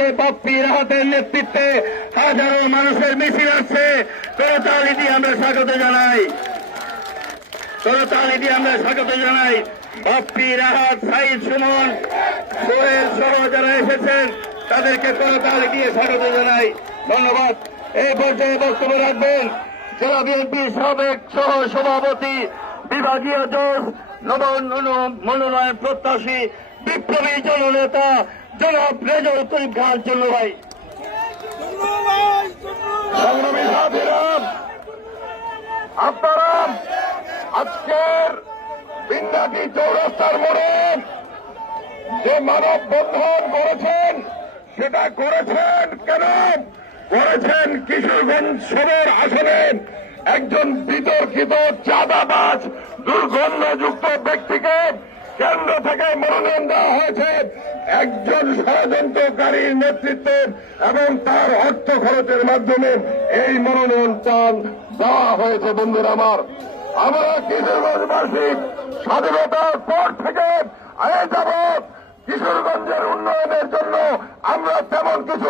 থেকে বাপ্পি রাহাতের নেতৃত্বে হাজারো মানুষের মিছিল আসছে। করতালি দিয়ে আমরা স্বাগত জানাই, করতালি দিয়ে আমরা স্বাগত জানাই। বাপ্পি রাহাত, সাইদ সুমন, সোহেল সহ যারা এসেছেন তাদেরকে করতালি দিয়ে স্বাগত জানাই। ধন্যবাদ। এই পর্যায়ে বক্তব্য রাখবেন জেলা বিএনপির সাবেক সহ সভাপতি, বিভাগীয় জজ, মনোনয়ন প্রত্যাশী, বিপ্লবী জননেতা জনাব রেজাউল করিম খান চুল্লু ভাই। সংগ্রামী সাথীরা, আপনারা আজকের বিন্দাটি চৌরাস্তার মোড়ে যে মানববন্ধন করেছেন, সেটা করেছেন কেন? করেছেন কিশোরগঞ্জ সদর আসনে একজন বিতর্কিত চাঁদাবাজ দুর্গন্ধযুক্ত ব্যক্তিকে কেন্দ্র থেকে মনোনয়ন দেওয়া হয়েছে একজন ষড়যন্ত্রকারীর নেতৃত্বে, এবং তার অর্থ খরচের মাধ্যমে এই মনোনয়ন চান দেওয়া হয়েছে। বন্ধুরা আমার, আমরা কিশোরগঞ্জবাসী স্বাধীনতার পর থেকে আয়ে যাবৎ কিশোরগঞ্জের উন্নয়নের জন্য আমরা তেমন কিছু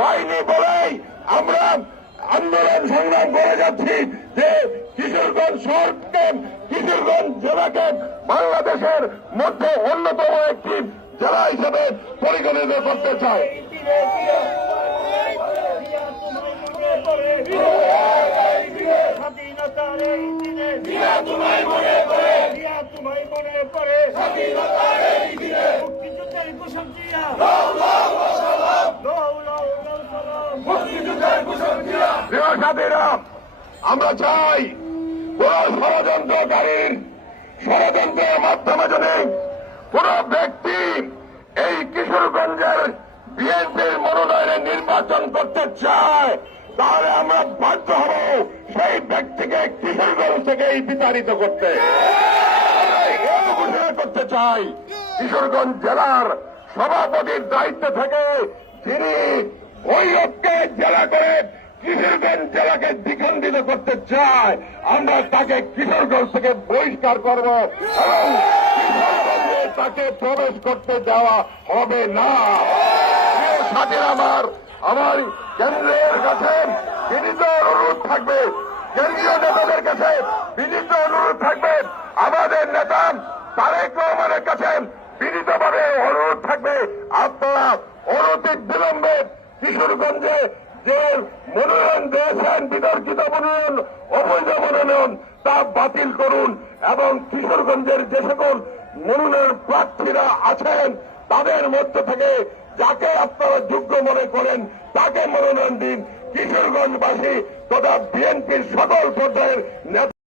পাইনি বলেই আমরা আন্দোলন সংগ্রাম করে যাচ্ছি যে কিশোরগঞ্জ শহরকে, কিশোরগঞ্জ জেলাকে বাংলাদেশের মধ্যে অন্যতম একটি জেলা হিসেবে পরিগণিত করতে চাই। প্রিয় সাথীরা, আমরা চাই কোন ষড়যন্ত্রকারীর ষড়যন্ত্রের মাধ্যমে যদি কোন ব্যক্তি এই কিশোরগঞ্জের বিএনপির মনোনয়নে নির্বাচন করতে চায়, তাহলে আমরা বাধ্য হব সেই ব্যক্তিকে কিশোরগঞ্জ থেকেই বিতাড়িত করতে। ঘোষণা করতে চাই, কিশোরগঞ্জ জেলার সভাপতির দায়িত্ব থেকে যিনি ওই লোককে জেলা করে কিশোরগঞ্জ জেলাকে দ্বিখণ্ডিত করতে চায়, আমরা তাকে কিশোরগঞ্জ থেকে বহিষ্কার করব এবং কিশোরগঞ্জে তাকে প্রবেশ করতে দেওয়া হবে না। সাথীরা আমার কেন্দ্রের কাছে বিনীত অনুরোধ থাকবে, কেন্দ্রীয় নেতাদের কাছে বিনীত অনুরোধ থাকবে, আমাদের নেতা তারেক রহমানের কাছে বিনীতভাবে অনুরোধ থাকবে, আপনারা অনতিবিলম্বে বিলম্বে কিশোরগঞ্জে যে মনোনয়ন দিয়েছেন, বিতর্কিত মনোনয়ন, অবৈধ মনোনয়ন, তা বাতিল করুন এবং কিশোরগঞ্জের যে সকল মনোনয়ন প্রার্থীরা আছেন তাদের মধ্য থেকে যাকে আপনারা যোগ্য মনে করেন তাকে মনোনয়ন দিন। কিশোরগঞ্জবাসী তথা বিএনপির সকল পর্যায়ের নেতা